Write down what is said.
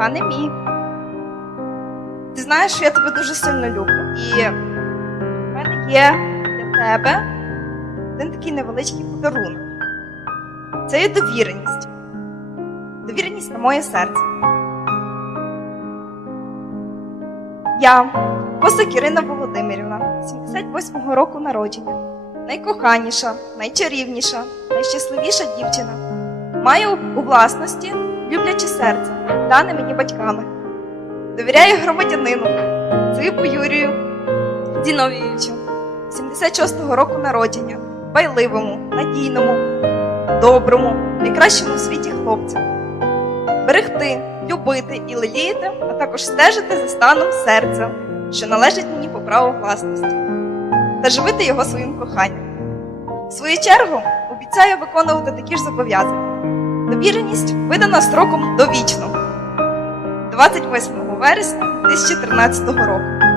коханий мій. Ти знаєш, що я тебе дуже сильно люблю. І в мене є для тебе один такий невеличкий подарунок. Це є довіреність. Довіреність на моє серце. Я, Косик Ірина Володимирівна, 78-го року народження, найкоханіша, найчарівніша, найщасливіша дівчина. Маю у власності любляче серце, дане мені батьками. Довіряю громадянину Ципу Юрію Зіновійовичу, 76-го року народження, байливому, надійному, доброму, найкращому у світі хлопцю. Берегти, любити і леліяти, а також стежити за станом серця, що належить мені по праву власності, та живити його своїм коханням. В свою чергу обіцяю виконувати такі ж зобов'язання. Довіреність видана строком довічно 28 вересня 2013 року.